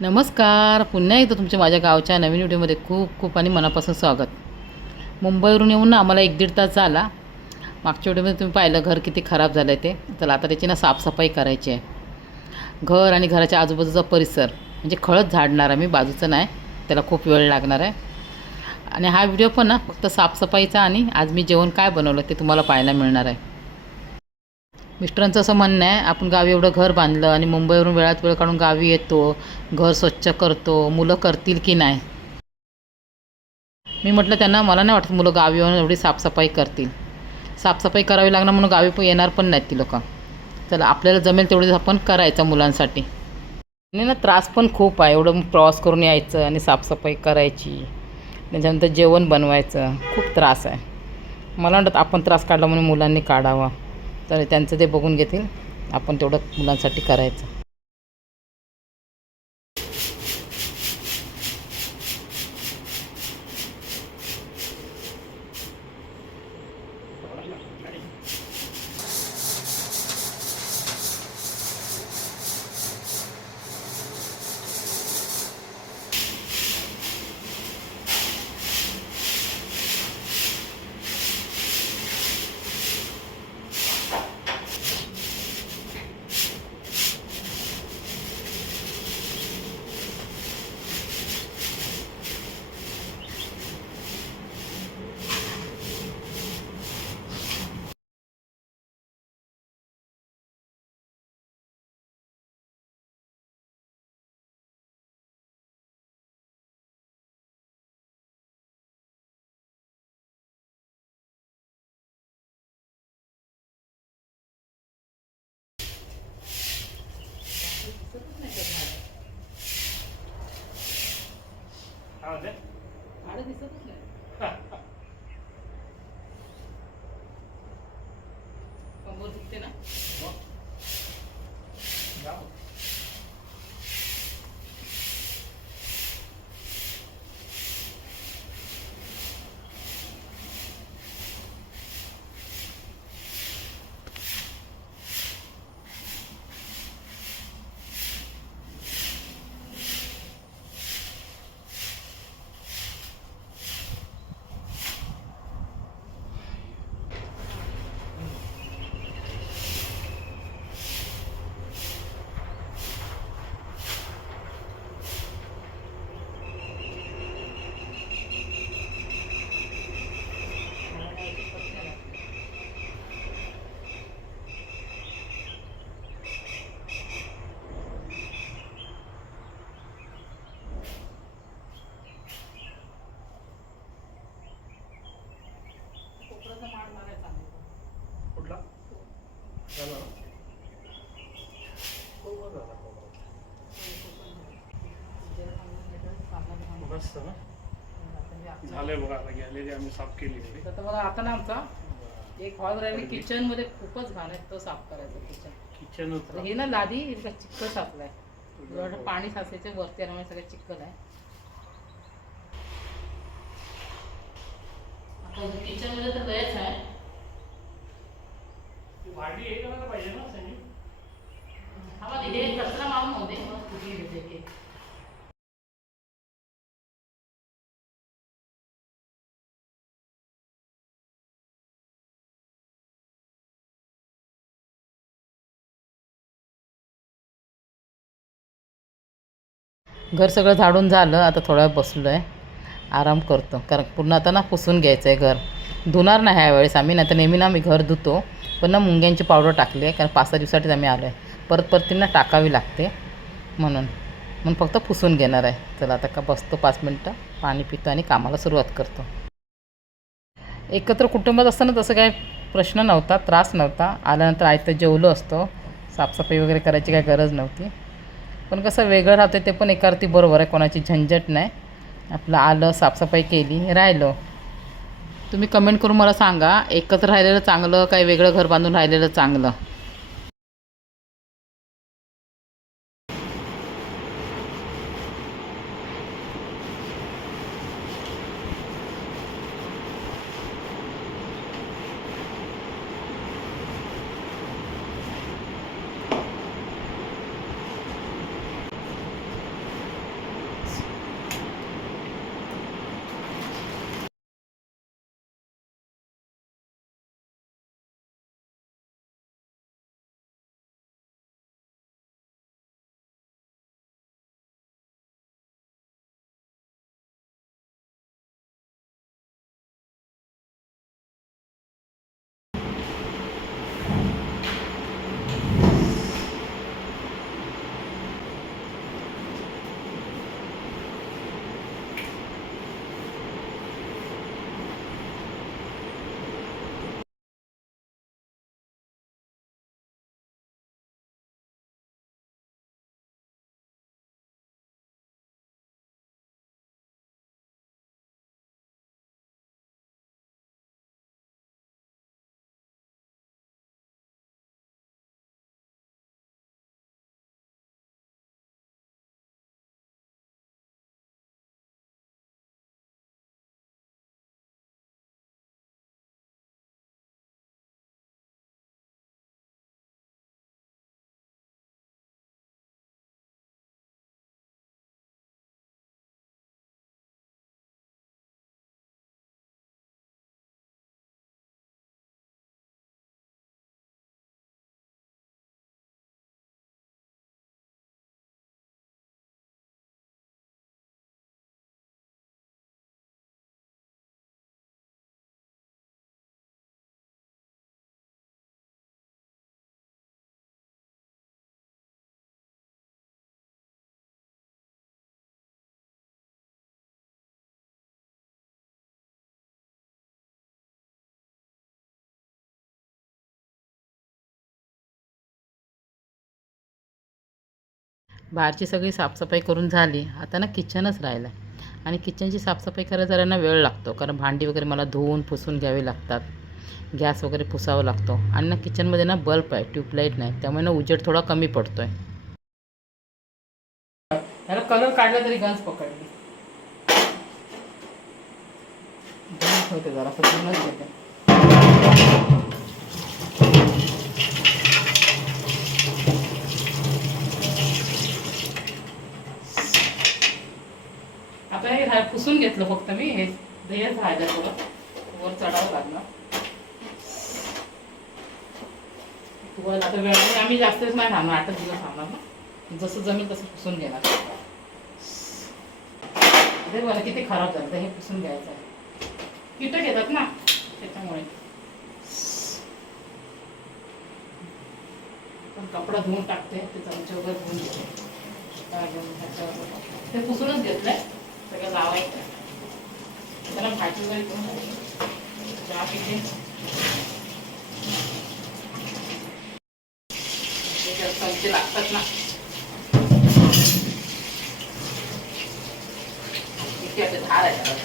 नमस्कार. पुन्हा एकदा तुमच्या माझ्या गावच्या नवीन व्हिडिओमध्ये खूप खूप आणि मनापासून स्वागत. मुंबईवरून येऊन ना आम्हाला एक दीड तास झाला. मागच्या व्हिडिओमध्ये तुम्ही पाहिलं घर किती खराब झालं आहे ते. चला आता त्याची ना साफसफाई करायची आहे. घर आणि घराच्या आजूबाजूचा परिसर म्हणजे खळत झाडणार आहे मी बाजूचं नाही. त्याला खूप वेळ लागणार आहे. आणि हा व्हिडिओ पण ना फक्त साफसफाईचा आणि आज मी जेवण काय बनवलं ते तुम्हाला पाहायला मिळणार आहे. मिस्टरांचं असं म्हणणं आहे आपण गावी एवढं घर बांधलं आणि मुंबईवरून वेळात वेळ काढून गावी येतो घर स्वच्छ करतो मुलं करतील की नाही? मी म्हटलं त्यांना मला नाही वाटत मुलं गावी येऊन एवढी साफसफाई करतील. साफसफाई करावी लागणार म्हणून गावी पण येणार पण नाहीत ती लोकं. चला आपल्याला जमेल तेवढंच आपण करायचं मुलांसाठी. आणि ना त्रास पण खूप आहे एवढं प्रवास करून यायचं आणि साफसफाई करायची. त्याच्यानंतर जेवण बनवायचं खूप त्रास आहे. मला वाटतं आपण त्रास काढला म्हणून मुलांनी काढावा. तर त्यांचं ते बघून घेतील. आपण तेवढं मुलांसाठी करायचं. झालंय बघा आता गॅलरी आम्ही साफ केली होती तर आता ना आमचा एक हॉल राहिली किचनमध्ये खूपच घाण आहे तो साफ करायचा किचन किचन हे ना लादी इतका चिखल साचलाय एवढं पाणी साचायचं वरती आल्यामुळे सगळं चिखल आहे. आता किचनमध्ये तर लयच आहे. भांडी हे करायला पाहिजे ना हा बघ, हे कचरा मारून होते मग कुठे घेते घर सगळं झाडून झालं आता थोडा वेळ बसलो आहे आराम करतो. कारण पूर्ण आता ना पुसून घ्यायचं आहे घर. धुणार नाही ह्या वेळेस आम्ही नाही तर नेहमी ना आम्ही घर धुतो. पण ना मुंग्यांची पावडर टाकली आहे कारण पाच सहा दिवसासाठीच आम्ही आलो आहे परत परत ती ना टाकावी लागते म्हणून. म्हणून फक्त पुसून घेणार आहे. चला आता का बसतो पाच मिनटं पाणी पितो आणि कामाला सुरुवात करतो. एकत्र कुटुंबात असताना तसं काय प्रश्न नव्हता त्रास नव्हता. आल्यानंतर आयतं जेवलो असतो. साफसफाई वगैरे करायची काही गरज नव्हती. पण कसं वेगळं राहतं ते पण एका अर्थी बरोबर आहे कोणाची झंझट नाही. आपलं आलं साफसफाई केली राहिलो. तुम्ही कमेंट करून मला सांगा एकत्र राहिलेलं चांगलं काय वेगळं घर बांधून राहिलेलं चांगलं? बाहेरची सगळी साफसफाई करून झाली. आता ना किचनच राहिलं आहे आणि किचनची साफसफाई करायला जरा ना वेळ लागतो. कारण भांडी वगैरे मला धुवून पुसून घ्यावी लागतात. गॅस वगैरे पुसावा लागतो. आणि ना किचनमध्ये ना बल्ब आहे ट्यूबलाईट नाही. त्यामुळे ना उजेड थोडा कमी पडतो आहे त्याला कलर काढला तरी गंज पकडली होते जरा घेते आता हे पुसून घेतलं फक्त मी. हे हेच राहिलं थोडं वर चढावं लागलं तुम्हाला आता वेळ आम्ही जास्तच नाही थांबणार. आठच दिवस थांबणार ना. जसं जमेल तसं पुसून घेणार. अरे मला किती खराब झालं. हे पुसून घ्यायचं आहे. कीटक येतात ना. त्याच्यामुळे. पण कपडा धुवून टाकते. ते चमचे वगैरे धुवून घेते. ते पुसूनच घेतलंय. सगळं लावायचं आहे. त्याला भाजी वगैरे करून घालायची. चहा पिते त्याच्यात चमचे लागतात ना इतके असे धार आहे त्याला.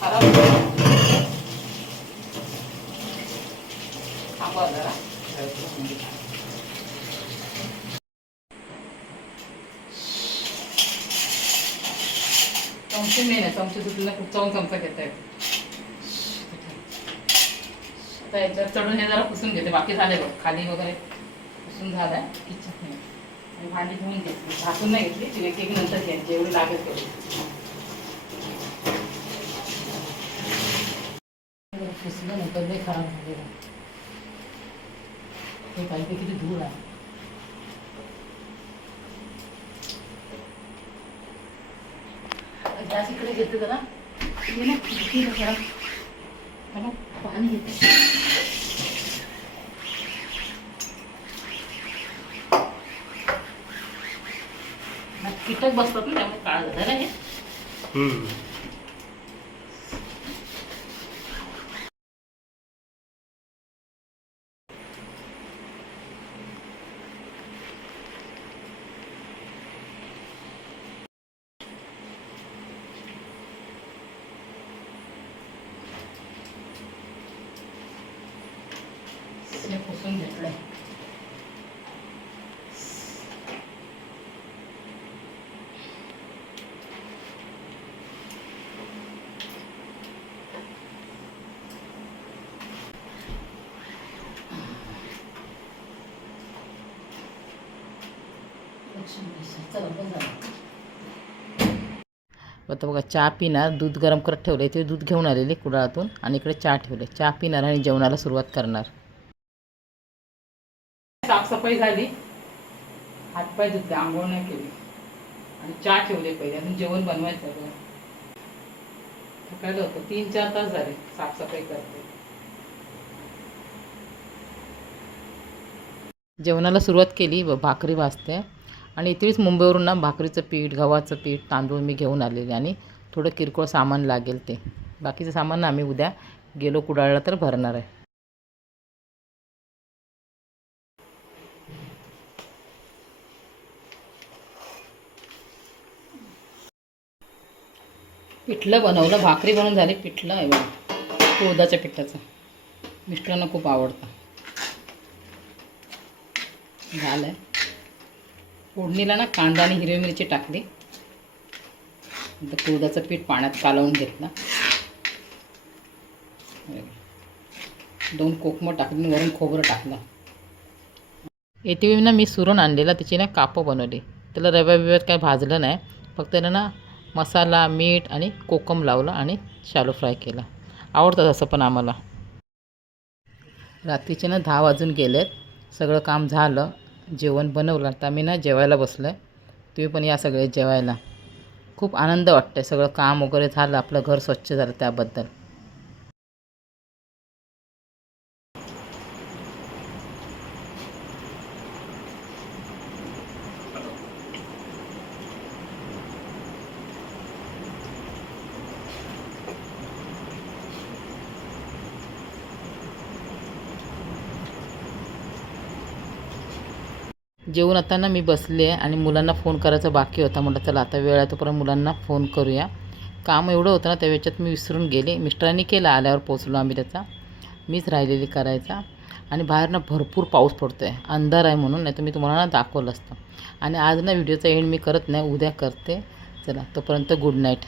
खराब होतं. थांबवा जरा. चमचे नाही ना चमचे तुटले खूप चवून चमचा घेता येतो याच्यावर चढून हे जरा पुसून घेते बाकी झाले बघ खाली वगैरे पुसून झालाय किचन नाही आणि भांडी धुवून घेतली घासून नाही घेतली ती एक एक नंतर घ्यायची जेवढी लागेल तेवढी पुसलं नंतर लई खराब झालेलं हे पाहिजे किती धूळ आहे गॅस इकडे घेते जरा. हे ना किती जरा? मला पाणी येते. कीटक बसतात ना त्यामुळे काळ झालं ना हे पुसून घेतलंय चला बंद झालं. आता बघा चहा पिणार दूध गरम करत ठेवले ते दूध घेऊन आलेले कुडाळातून आणि इकडे चहा ठेवले चहा पिणार आणि जेवणाला सुरुवात करणार. साफसफाई झाली. हातपाय धुतले आंघोळ नाही केली. आणि चहा ठेवले पहिले अजून जेवण बनवायचं आहे. थकायला होतं. तीन चार तास झाले साफसफाई करते. जेवणाला सुरुवात केली व भाकरी भाजते. आणि इथेच मुंबईवरून ना भाकरीचं पीठ गव्हाचं पीठ तांदूळ मी घेऊन आलेले आणि थोडं किरकोळ सामान लागेल ते. बाकीचं सामान ना आम्ही उद्या गेलो कुडाळला तर भरणार आहे. पिठलं बनवलं भाकरी बनवून झाली पिठलं आहे बघा. कोदाच्या पिठाचं. मिस्टरांना खूप आवडतं. झालं आहे फोडणीला ना कांदा आणि हिरवी मिरची टाकली. नंतर कुळदाचं पीठ पाण्यात कालवून घेतलं. दोन कोकमं टाकली वरून खोबरं टाकलं. येते ना मी सुरण आणलेला तिची ना कापं बनवली. त्याला रव्या बिव्यात काय भाजलं नाही. फक्त त्याला ना मसाला मीठ आणि कोकम लावलं आणि शालो फ्राय केला. आवडतं तसं पण आम्हाला. रात्रीचे ना दहा वाजून गेलेत. सगळं काम झालं. जेवण बनवलं आता मी ना जेवायला बसलो आहे तुम्ही पण या सगळे जेवायला. खूप आनंद वाटतं आहे सगळं काम वगैरे झालं आपलं घर स्वच्छ झालं त्याबद्दल. जेवून आता ना मी बसले आहे आणि मुलांना फोन करायचा बाकी होता. म्हटलं चला आता वेळ आहे तोपर्यंत मुलांना फोन करूया. काम एवढं होतं ना त्या वेळच्यात मी विसरून गेले. मिस्टरांनी केला आल्यावर पोचलो आम्ही त्याचा. मीच राहिलेली करायचा. आणि बाहेर ना भरपूर पाऊस पडतो आहे अंधार आहे म्हणून नाही तर मी तुम्हाला ना दाखवलं असतं. आणि आज ना व्हिडिओचा एंड मी करत नाही उद्या करते. चला तोपर्यंत गुड नाईट.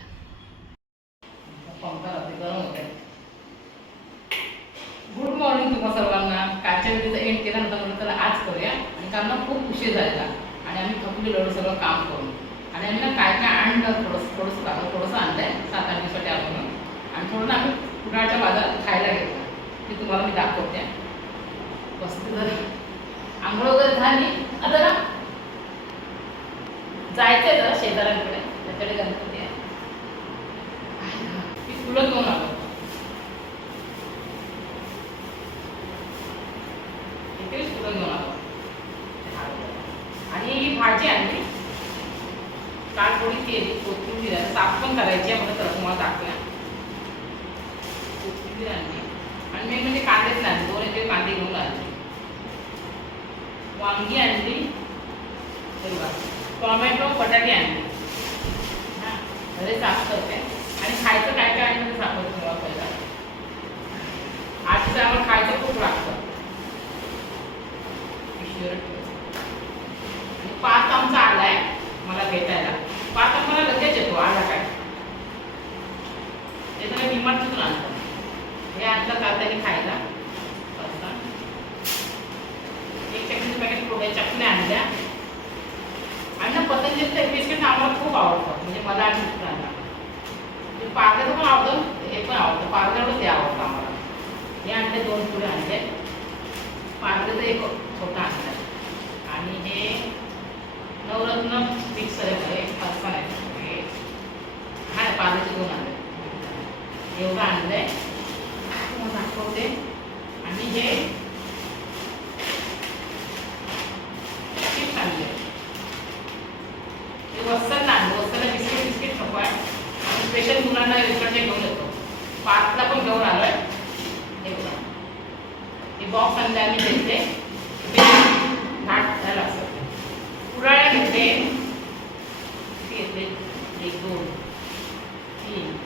गुड मॉर्निंग तुम्हाला सर्वांना. कालच्या व्हिडिओचा एंड केला म्हणून आज करूया. आणि खूप उशीर झालेला आणि आम्ही थकलेलो सगळं काम करून. आणि आम्ही ना काय काय आणलं थोडंसं थोडंसं का थोडंसं आणलं आहे सात आठ दिवसासाठी आपण. आणि थोडं ना आम्ही कुडाळच्या बाजारात खायला घेतलं. ते तुम्हाला मी दाखवते. बसते जरा आंघोळ वगैरे झाली. आता ना जायचं आहे जरा शेजाऱ्यांकडे. त्याच्याकडे गणपती आहे. ती फुलं घेऊन आलो. फुलं घेऊन आलो. भाजी आणली. काल थोडी केली कोथिंबीर साफ पण करायची आहे म्हणून तुम्हाला दाखवूया. कोथिंबीर आणली. आणि मी म्हणजे कांदेच नाही दोन एक कांदे घेऊन आणले वांगी आणली. टोमॅटो बटाटे आणले. हां घरी साफ करते. आणि खायचं काय काय आहे ते करतो तुम्हाला पहिला. आजचं आम्हाला खायचं खूप लागतं पिशवीवर ठेवायचं. आणि पाच आमचा आलाय मला भेटायला पाच आम्हाला लगेच येतो आला काय ते तर डिमार्टमधून आणतो हे आणलं का तरी खायला असं. एक चटणीचं पॅकेट थोड्या चटण्या आणल्या आणि ना पतंजलीचं बिस्किट आम्हाला खूप आवडतं म्हणजे मला आणि मित्रांना ते पार्ल्याचं पण आवडतं हे पण आवडतं पार्ल्यावरच हे आवडतं आम्हाला हे आणले दोन पुढे आणले पार्ल्याचं एक छोटा आणलं आणि हे नवरत्न मिक्सर आहे बघा, एक पाच पण आहे हे हा पार्ल्याचे दोन आणले एवढं आणलंय तुम्हाला दाखवते आणि हे चिप्स आणले ते वस्तर आणलं वस्ताला बिस्किट बिस्किट नको आहे आणि स्पेशल मुलांना रेस्टॉरंटचे घेऊन येतो पार्कला पण घेऊन आलोय हे बघा हे बॉक्स आणले आम्ही घेतले. घाट झाला असं. पुराळ्या घेतले. किती घेतले? एक दोन तीन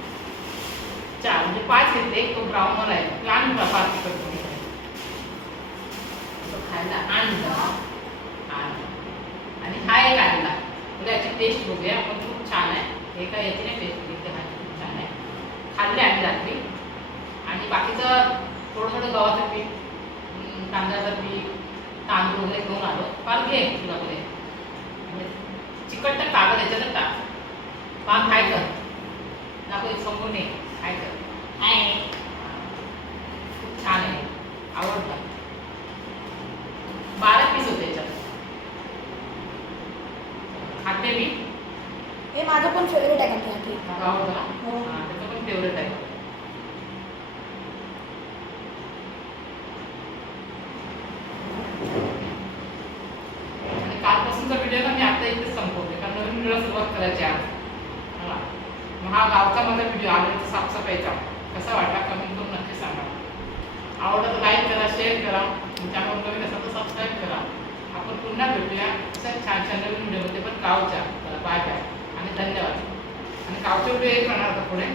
चार. म्हणजे पाच घेतले. तो ब्राऊनवर आहे. लहान पाच तिकट तो खायला आणला. आणि हा एक आणला. म्हणजे याची टेस्ट बघूया. पण खूप छान आहे. हे काय याची नाही टेस्ट घेते हा खूप छान आहे. खाल्ले आम्ही रात्री. आणि बाकीचं थोडं थोडं गव्हाचं पीठ. तांदळाचं पीठ तांदूळ वगैरे घेऊन आलो. फार घे तुझ्याकडे. चिकट तर कागद याच्यातच टाक. पान काय कर. संपून ये काय कर. आहे खूप छान आहे. आवडलं. बारा पीस होते याच्यात. खाते मी. हे माझं पण फेवरेट आहे का आवडतं ना? हो. हां त्याचं पण फेवरेट आहे आणि कालपासूनचा व्हिडिओ ना मी आता इथेच व्हिडिओला सुरुवात करायची आज. मग हा गावचा माझा व्हिडिओ आल्याचा साफसफाईचा. कसा वाटला कमेंट करून नक्की सांगा. आवडलं तर लाईक करा शेअर करा. चॅनल नवीन असेल तर सबस्क्राईब करा. आपण पुन्हा भेटूया. असं छान छान नवीन व्हिडिओमध्ये पण गावच्या. बाय बाय आणि धन्यवाद. आणि गावचे व्हिडिओ एक राहणार आता पुढे.